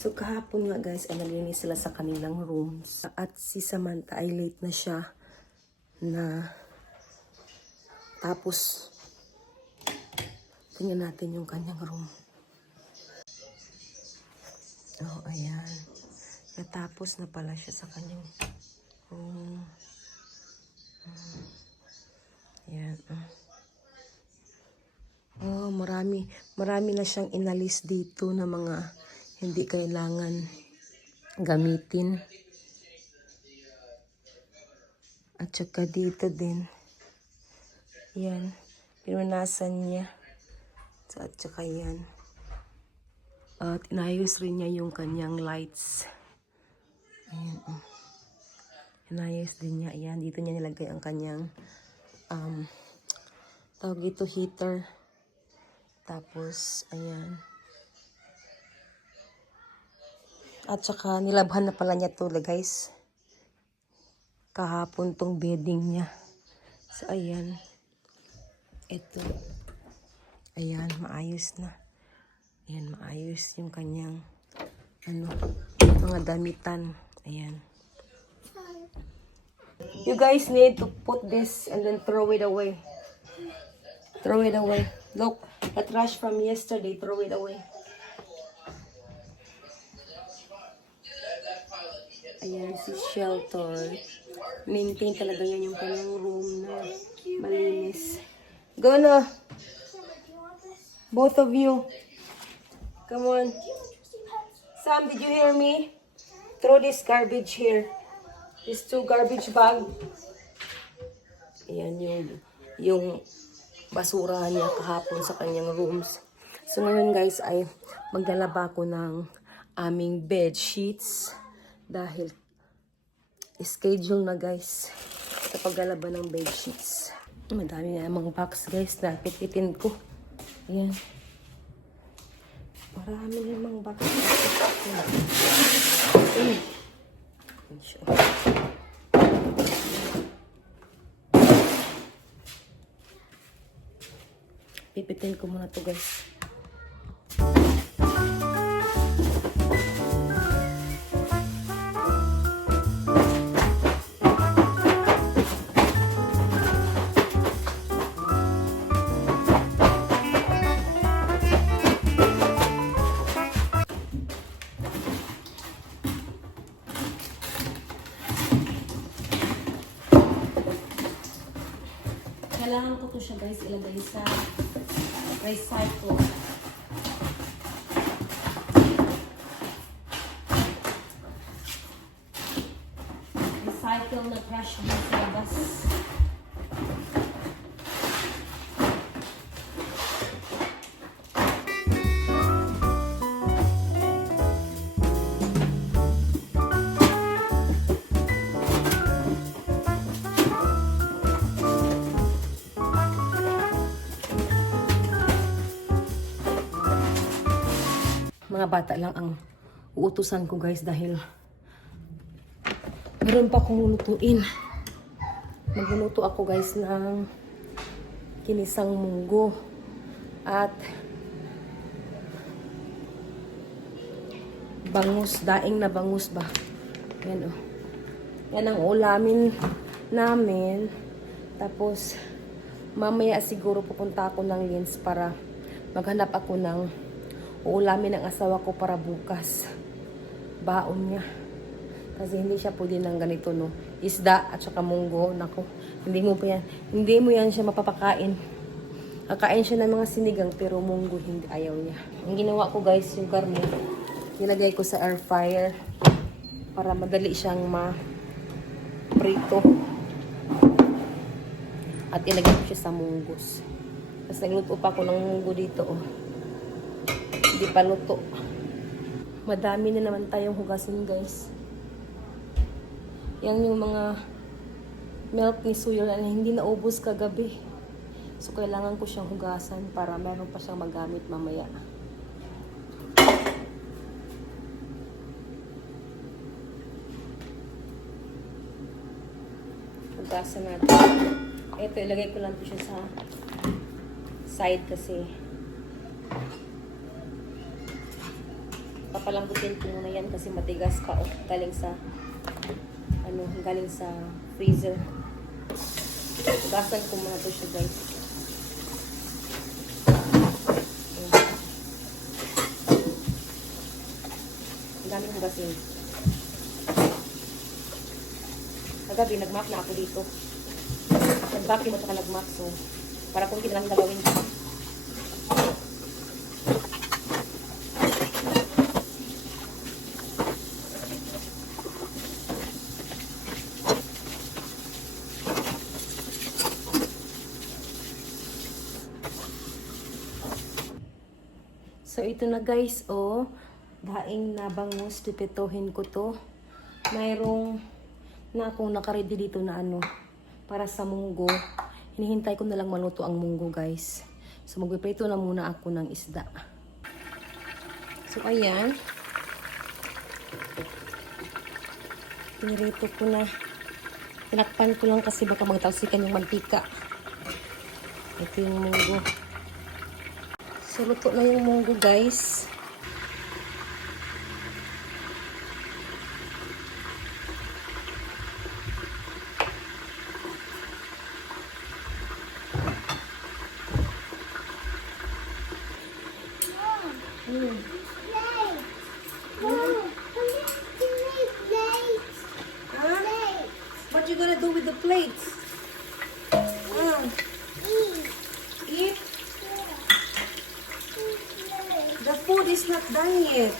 So kahapon nga guys, ay nalinis sila sa kanilang rooms. At si Samantha ay late na siya na tapos tingnan natin yung kanyang room. Oh, ayan. Natapos na pala siya sa kanyang room. Ayan. Oh, marami na siyang inalis dito na mga hindi kailangan gamitin. At saka dito din. Yan. Pinunasan niya. At saka yan. At inayos rin niya yung kanyang lights. Ayan. Inayos din niya. Ayan. Dito niya nilagay ang kanyang tawag ito heater. Tapos, ayan. At saka nilabhan na pala niya to guys. Kahapon tong bedding niya. So, ayan. Ito. Ayan, maayos na. Ayan, maayos yung kanyang mga damitan. Ayan. You guys need to put this and then throw it away. Throw it away. Look, the trash from yesterday, throw it away. Ayan, si Shelton. Maintain talaga yan yung kanyang room na malinis. Go na! Both of you. Come on. Sam, did you hear me? Throw this garbage here. These 2 garbage bag. Ayan yung basura niya kahapon sa kanyang rooms. So ngayon guys ay maglalaba ko ng aming bed sheets. Dahil schedule na guys sa paglalaba ng bed sheets. Madami na namang box guys na pipitin ko. Ayan. Marami namang box. Ayan. Pipitin ko muna to guys. Kailangan ko to siya guys ilagay sa recycle. Recycle na trash bin sa labas. Mga bata lang ang uutusan ko guys dahil meron pa akong lulutuin. Magluluto ako guys ng kinisang munggo at bangus, daing na bangus ba. Yan o. Yan ang ulamin namin. Tapos mamaya siguro pupunta ako ng Linz para maghanap ako ng uulamin ng asawa ko para bukas. Baon niya. Kasi hindi siya pwede ng ganito, no. Isda at saka munggo. Naku, hindi mo yan siya mapapakain. Kakain siya ng mga sinigang pero munggo hindi ayaw niya. Ang ginawa ko guys, yung karne, nilagay ko sa air fryer para madali siyang ma-prito. At ilagay ko siya sa munggos. Tapos nagluto pa ako ng munggo dito, oh. Hindi pa luto. Madami na naman tayong hugasin guys. Yan yung mga milk ni Suyol na hindi naubos kagabi. So kailangan ko siyang hugasan para meron pa siyang magamit mamaya. Hugasan natin. Ito, ilagay ko lang ito siya sa side kasi papalambutin ko muna yan kasi matigas pa. Oh, galing sa, galing sa freezer. Gasan ko muna to siya, guys. Ang dami kong gasin. Kagabi, nag-map na ako dito. Nag-vacuum at saka nag-map. So, para kung hindi lang gagawin ko. So, ito na guys, oh. Daing na bangus, pipituhin ko to. Mayroong na akong nakaready dito na para sa munggo. Hinihintay ko na lang maluto ang munggo, guys. So, magpiprito na muna ako ng isda. So, ayan. Pinirito ko na. Tinakpan ko lang kasi baka magtausikan yung mantika. Ito yung munggo. So, luto na yung munggo, guys. What you gonna do with the plates? Eat? The food is not done yet.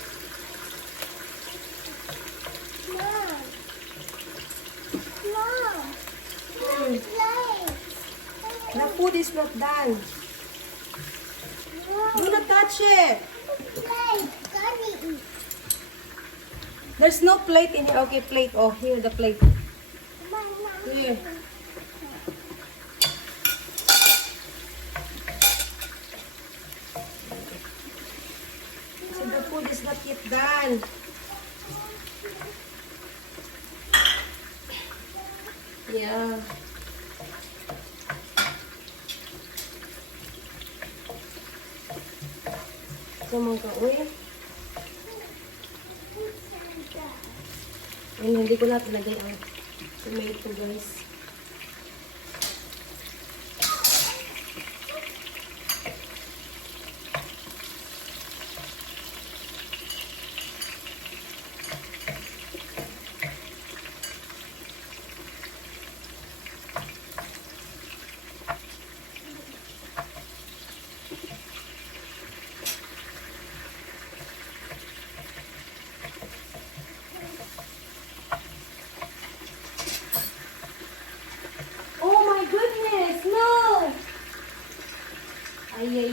The food is not done. Do not touch it. There's no plate in here. Okay, plate. Oh, here the plate. Here. So the food is not yet done. Yeah. Come on, uy. Ayun, hindi ko na tinagay ang tomato, guys.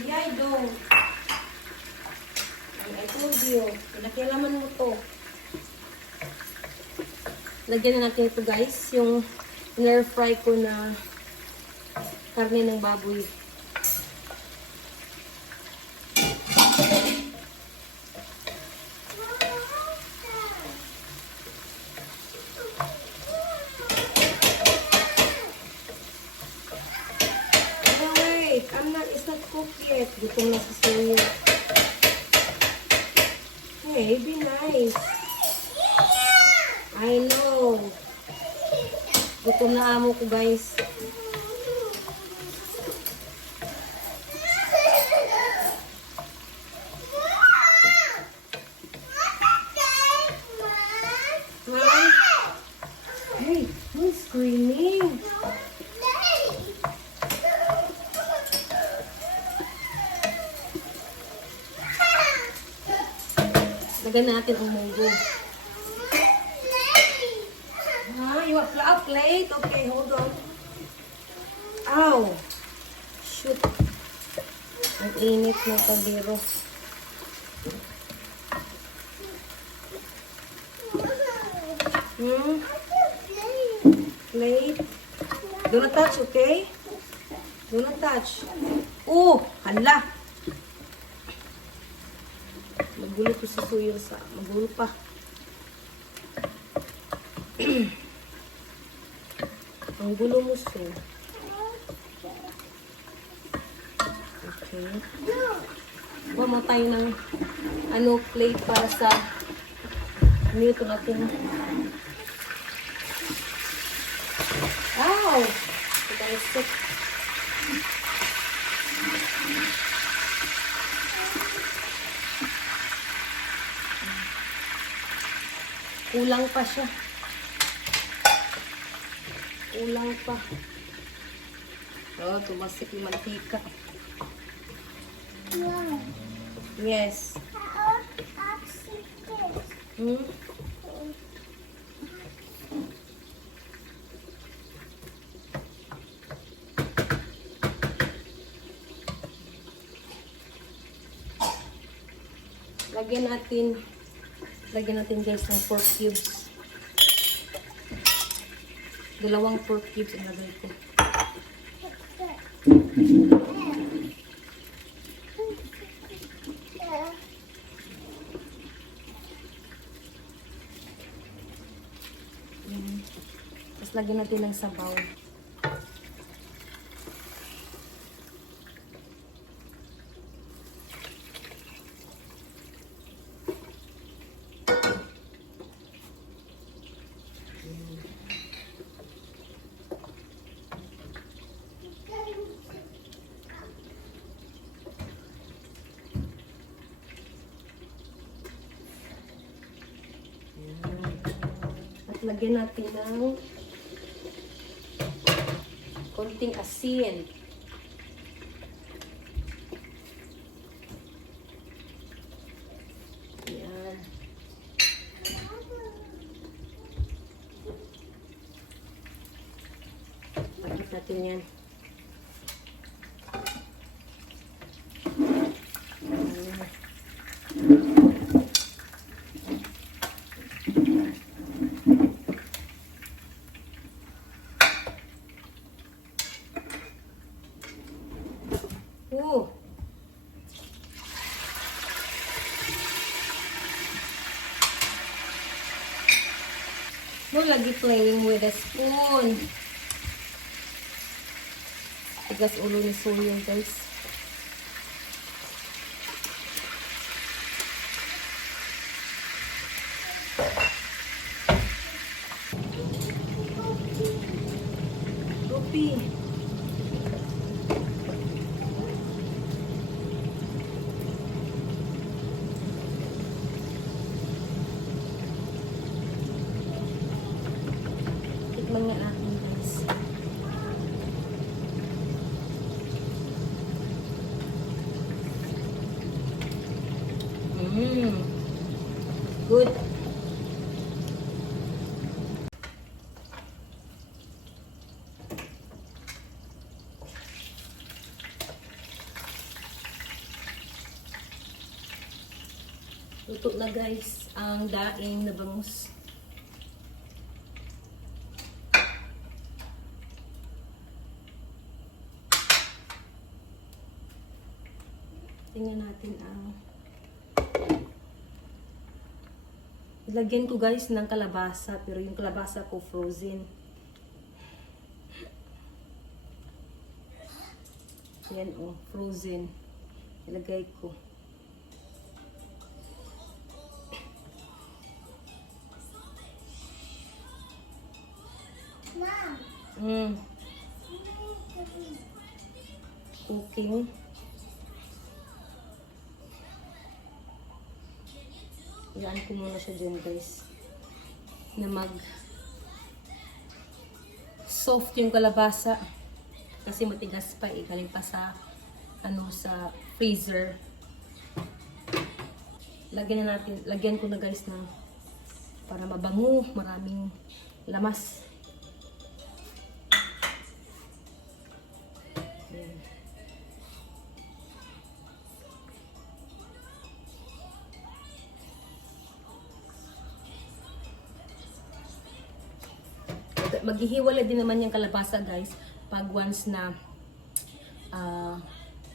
Ay, don't. I told you. Pinakialaman mo to. Lagyan na natin ito, guys. Yung air fry ko na karne ng baboy. Gutom na si Sonia. Hey, be nice. I know. Gutom na amo ko, guys. Hey, who's screaming? Lagyan natin ang munggo. You want a plate? Okay, hold on. Ow! Shoot. Ang init na kaldero. Plate. Do not touch, okay? Do not touch. Oh! Hala! Magulo po si Suyo sa... Magulo pa. Ang gulo mo, Su. Okay. Gawa mo tayo ng plate para sa nito natin. Wow! Ito is sick. Kulang pa siya. Kulang pa. Oh, tumasik yung mantika. Wow. Yes. Hmm? Lagyan natin guys ng pork cubes. 2 pork cubes ang lagay ko. Tapos lagyan natin ng sabaw. At lagyan natin ng konting asin. Yan. Lagyan natin yan. Oh. Mo lagi playing with a spoon. Tigas ulo ni Suyo, guys. Rupi. Tikman nga natin, guys. Good. Luto na guys ang daing na bangus. Tingnan natin ang ilagyan ko guys ng kalabasa, pero yung kalabasa ko frozen. Yan oh, frozen. Ilagay ko. Cooking. Ilaan ko muna siya dyan guys. Na mag soft yung kalabasa. Kasi matigas pa eh. Galing pa sa sa freezer. Lagyan ko na guys ng para mabango, maraming lamas. Maghihiwalay din naman yung kalabasa guys pag once na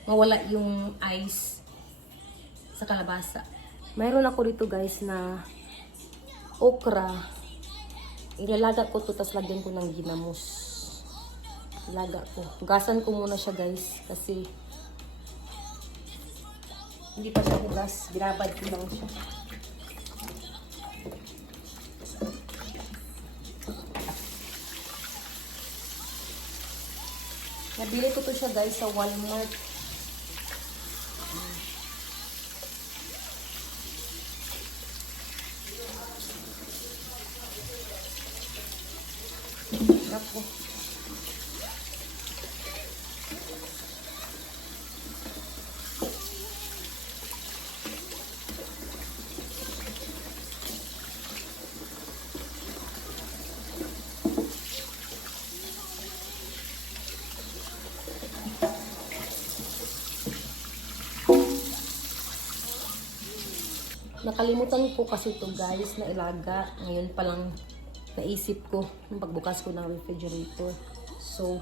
mawala yung ice sa kalabasa. Mayroon ako dito guys na okra. Ilalaga ko to, tapos lagyan ko ng ginamos. Ilaga ko. Hugasan ko muna siya guys kasi Hindi pa siya hugas. Binabad ko lang siya. Nabili ko to siya guys sa Walmart. Ako. Nakalimutan ko kasi ito guys na ilaga. Ngayon pa lang naisip ko nung pagbukas ko ng refrigerator. So,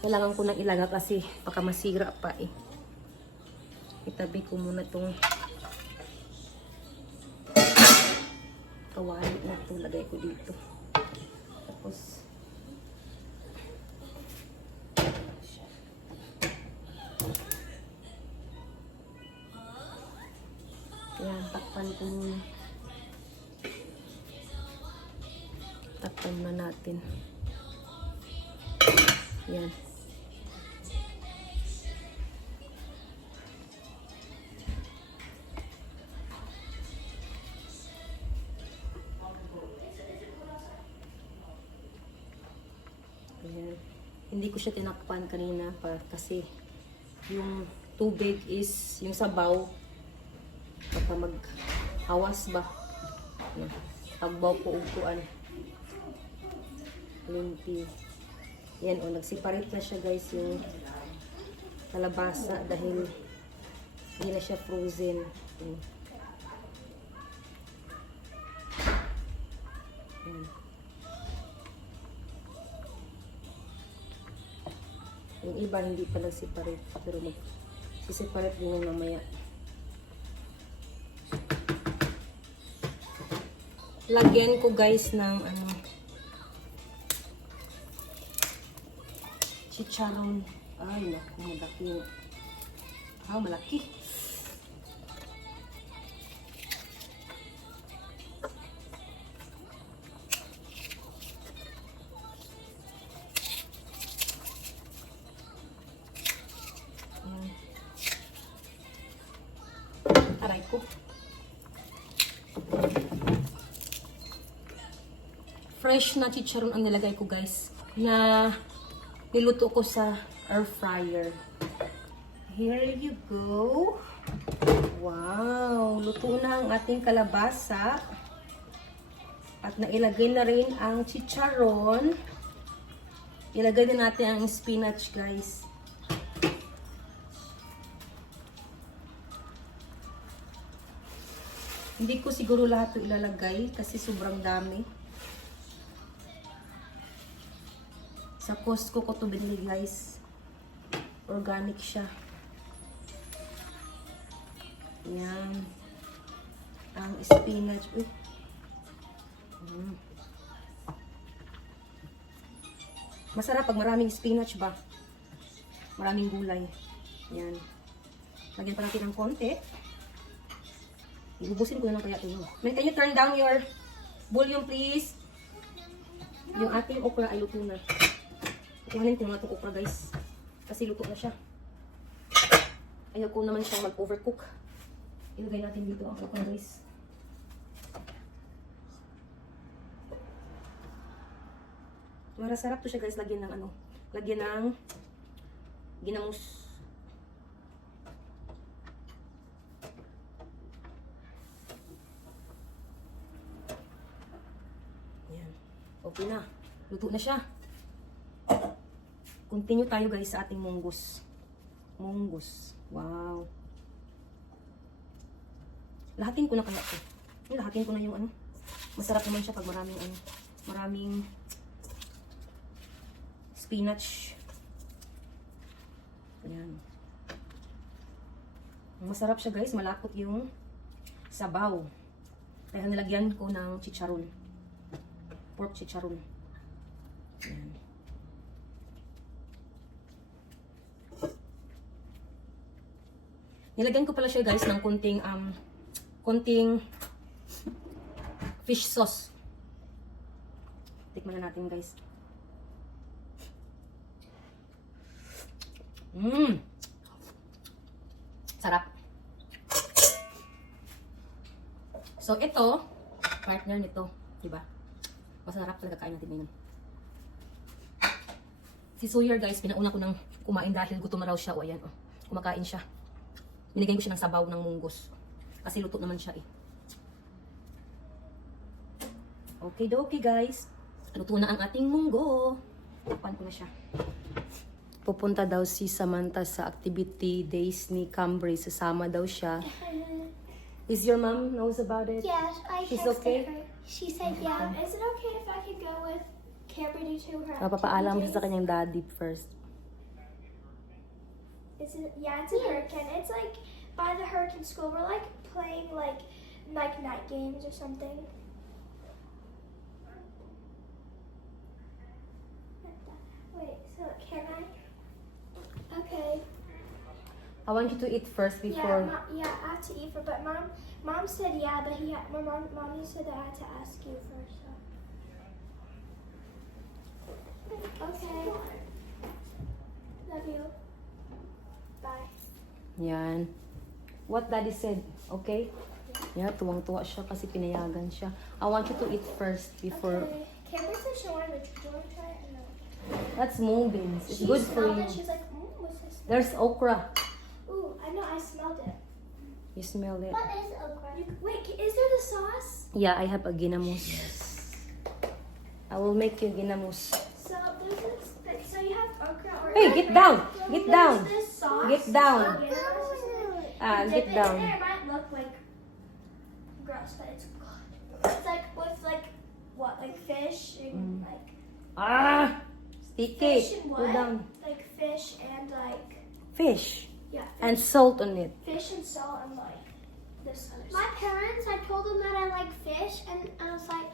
kailangan ko nang ilaga kasi baka masira pa eh. Itabi ko muna itong kawali na ito. Lagay ko dito. Tapos, yan, takpan ko muna. Takpan na natin. Yan. Ayan. Hindi ko siya tinakpan kanina pa kasi yung tubig is yung sabaw. Baka mag-awas ba? Yan. Tagbaw po upuan. Linti. Yan o, nagseparate na siya guys yung kalabasa dahil hindi na siya frozen. Yan. Yan. Yung iba hindi pa nag-separate pero mag-separate din yung mamaya. Lagyan ko guys ng chicharon. Ay, naku, malaki. Malaki. Aray ko. Fresh na chicharon ang nilagay ko guys. Na niluto ko sa air fryer. Here you go. Wow! Luto na ang ating kalabasa. At nailagay na rin ang chicharon. Ilagay din natin ang spinach guys. Hindi ko siguro lahat ito ilalagay kasi sobrang dami. Sa Costco ko ito binili guys. Organic siya. Yan. Ang spinach. Uy. Masarap pag maraming spinach ba? Maraming gulay. Yan. Lagyan pa natin ng konti. Ibubusin ko na lang kaya ito. Can you turn down your volume please? Yung ating okra ay luto na. Kuhanin ko na itong okra guys. Kasi luto na siya. Ayaw ko naman siyang mag-overcook. Ilagay natin dito ang okra guys. Marasarap to siya guys. Lagyan ng ano. Lagyan ng ginamos. Ayan. Okay na. Luto na siya. Continue tayo guys sa ating munggos. Munggos. Wow. Lahatin ko na kaya ito. Lahatin ko na yung ano. Masarap naman siya pag maraming ano. Maraming spinach. Ayan. Masarap siya guys. Malapot yung sabaw. Kaya nilagyan ko ng chicharon. Pork chicharon. Ayan. Nilagyan ko pala siya guys ng konting fish sauce. Tikman na natin guys. Sarap. So ito, partner nito, di ba? Masarap talaga kain natin ngayon. Si Sawyer guys, pinauna ko nang kumain dahil gutom na raw siya. O ayan, oh. Kumakain siya. Binigyan ko siya ng sabaw ng munggos. Kasi luto naman siya eh. Okay dokie guys. Luto na ang ating munggo. Tapan ko na siya. Pupunta daw si Samantha sa activity days ni Cambry. Sasama daw siya. Is your mom knows about it? Yes, I She's texted okay? her. She said, yeah. Is it okay if I could go with Cambry to her Papapaalam siya sa activities? kanyang daddy first. It's in Hurricane. It's like by the Hurricane school. We're like playing like night games or something. Wait, so can I? Okay. I want you to eat first before. Yeah, I have to eat for. But mom said yeah, but mommy said that I had to ask you first. So. Okay. Love you. Bye. Yan. What daddy said, okay? Yeah, tuwang-tuwa siya kasi pinayagan siya. I want you to eat first before. Okay. Cambry said she wanted to try it. No. That's mung beans. It's She good for smelled you. it. She was like, what's this? There's okra. Ooh, I know. I smelled it. You smell it? What is okra? Wait, is there the sauce? Yeah, I have a ginamos. I will make you ginamos. So there's this. So you have okra or Hey, get down! Get there's down! this sauce. Get down! Okay, Ah, dip get it down. in there. It might look like gross, but it's good. It's like with like what, like fish and like Ah! Sticky! fish and Go what? down. Like fish and like Fish. yeah, And salt on it. fish and salt and like this other My stuff. parents, I told them that I like fish, and I was like,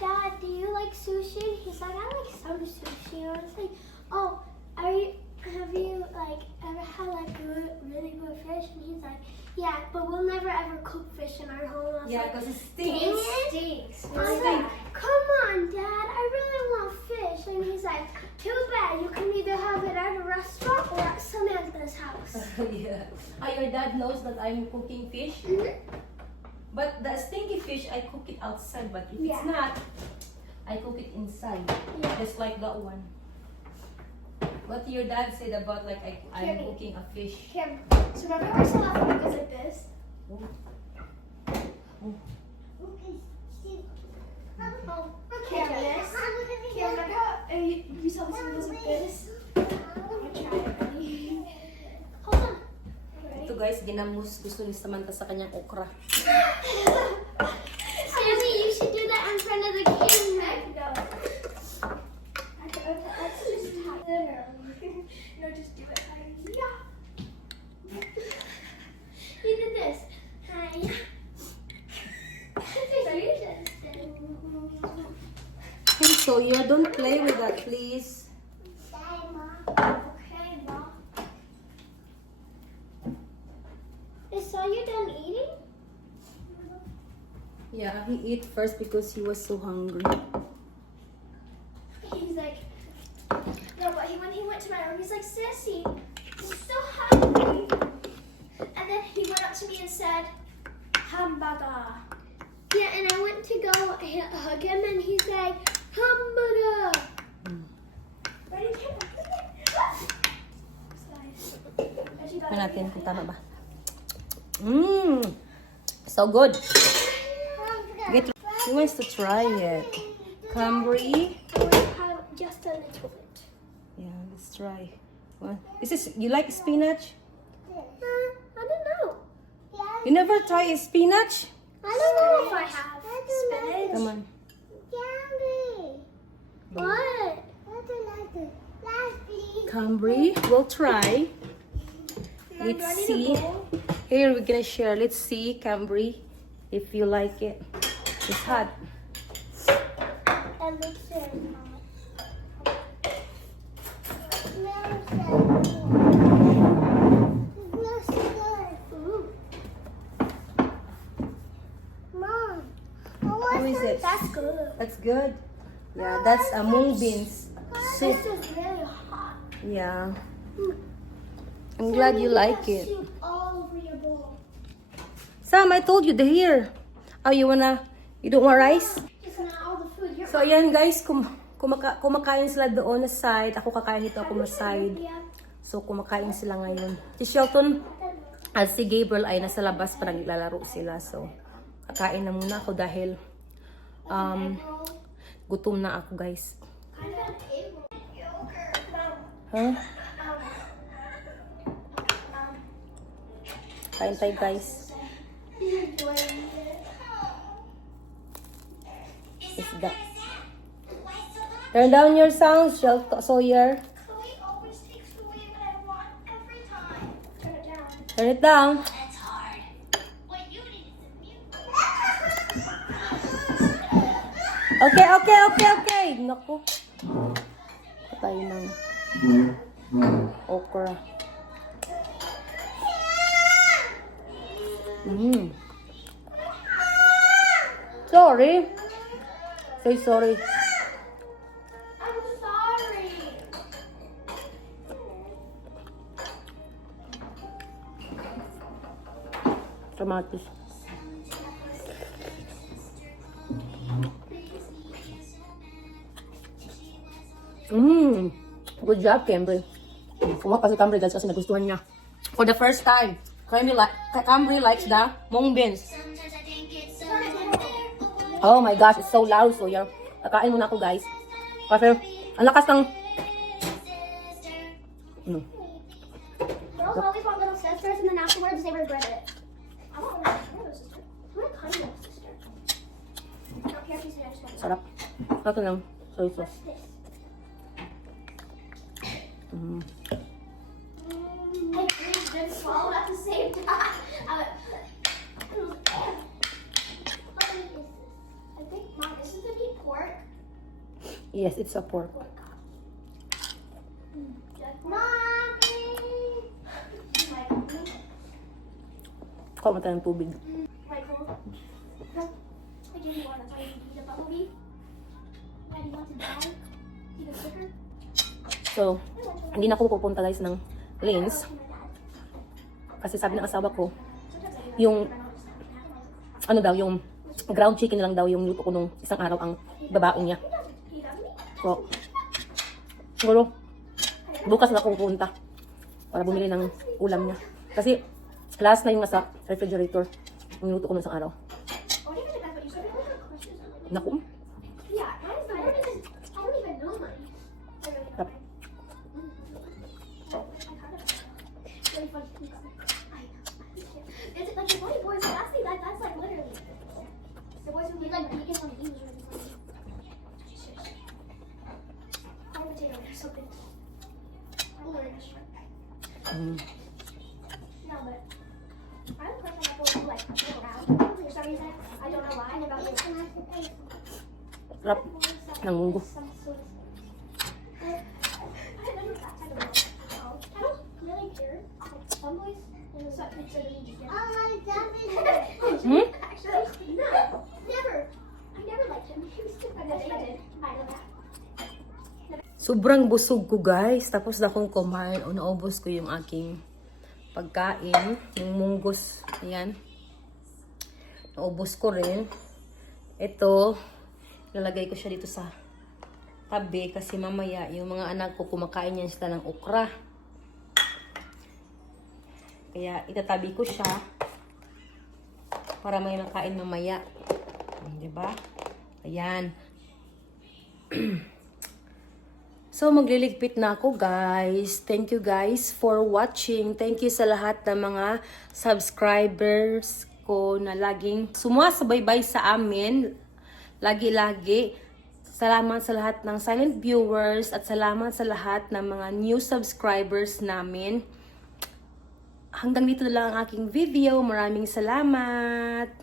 Dad, do you like sushi? He's like, I like some sushi. And I was like, oh, have you like ever had like really good fish? And he's like, yeah, but we'll never ever cook fish in our home. I was like, because it dang It it. stinks. I was like, come on, Dad, I really want fish. And he's like, too bad, you can either have it at a restaurant or at Samantha's house. Yeah. Your dad knows that I'm cooking fish? But the stinky fish, I cook it outside. But if Yeah. it's not, I cook it inside. Yeah. Just like that one. What your dad said about like I'm Kimmy. cooking a fish. Kim, so remember how I saw that one goes like this? Oh, Kim, this. Kim, remember how you saw this one goes like this? I'm gonna try it. Ready? Hold on. Ito guys, ginamos. Gusto ni Samantha sa kanyang okra. Sammy, you should do that in front of the camera. No. Okay, let's just tap it. No, just do it. Yeah. You did this. Hi. Hey Sawyer, don't play with that please. Okay, Mom. Is Sawyer done eating? Yeah, he ate first because he was so hungry. He's like, no, but when he went to my room, he's like, Sissy, I'm so hungry. And then he went up to me and said, hamburger. Yeah, and I went to go hug him, and he's like, hamburger. Ready, Kim? Tignan natin kung tama ba. So good. He wants to try it. Cambry. I want to have just a little bit. Yeah, let's try. Well, you like spinach? I don't know. You never try spinach? I don't know If I have spinach. Come on. What? Cambry, we'll try. And then do I Let's need a see. bowl? Here we're gonna share. Let's see, Cambry, if you like it. It's hot. And looks very hot. Oh, How is it? That's good. That's good. Yeah, that's mung beans soup. This is really hot. Yeah. I'm glad you like it. Soup all over your bowl. Sam, I told you the here. Oh, you don't want rice? It's not all the food. You're So, ayan guys, kumakain sila doon na side. Ako kakain dito, ako maside. So, kumakain sila ngayon. Si Shelton at si Gabriel ay nasa labas pa naglalaro sila. So, kakain na muna ako dahil gutom na ako guys. Huh? Kain tayo guys. Isda. Turn down your sound, Sawyer. Chloe always takes away what I want every time. Turn it down. Turn it down. That's hard. What you need is a mute. Okay. Naku. Tayo ng okra. Sorry. Say sorry. I'm sorry. Kamatis. Good job, Cambry. Kuha kasi Cambry guys kasi nagustuhan niya. For the first time, Cambry likes the mung beans. Oh my gosh, it's so loud. So, yeah. Kakain muna ako guys. Kasi, ang lakas ng... Girls always want little sisters, and then afterwards they regret it. I want a little sister. I want a tiny little sister. I don't care if she's an extra. Sarap. Ito lang. Soy sauce. What's this? I breathed and swallowed at the same time. What meat is this? I think, Mom, isn't the meat pork? Yes, it's a pork. Mommy! Kuha mo tayo ng tubig. Michael, I gave you one. That's why you eat a bumblebee. Why do you want to die? Eat a sticker? So, hindi na ako pupunta guys ng lanes. Kasi sabi ng asawa ko, yung, ano daw, yung ground chicken lang daw yung luto ko nung isang araw ang babae niya. So, siguro, bukas na ako pupunta para bumili ng ulam niya. Kasi, last na yung nasa refrigerator yung luto ko nung isang araw. Naku, Yeah, I don't even know mine. sarap. Really fun. It's like the funny boys last thing that's like literally. The boys who like vegan on the beach really funny. I'm potato or something. I'm learning this shit. No, but I don't like apple to like go around. For some reason, I don't know why. I never did. Sarap ng munggo. I don't really care. Like, some boys in the suck pizza don't eat chicken. Hmm? Actually, no, never. I never liked him. He was stupid. I did. I know that. Sobrang busog ko guys. Tapos na akong kumain o naubos ko yung aking pagkain. Yung munggos. Ayan. Naubos ko rin. Ito, lalagay ko siya dito sa tabi kasi mamaya yung mga anak ko kumakain yan sila ng okra. Kaya itatabi ko siya para may makain mamaya. Diba? Ayan. So, magliligpit na ako, guys. Thank you, guys, for watching. Thank you sa lahat ng mga subscribers ko na laging sumasabay-bay sa amin. Lagi-lagi. Salamat sa lahat ng silent viewers at salamat sa lahat ng mga new subscribers namin. Hanggang dito na lang ang aking video. Maraming salamat.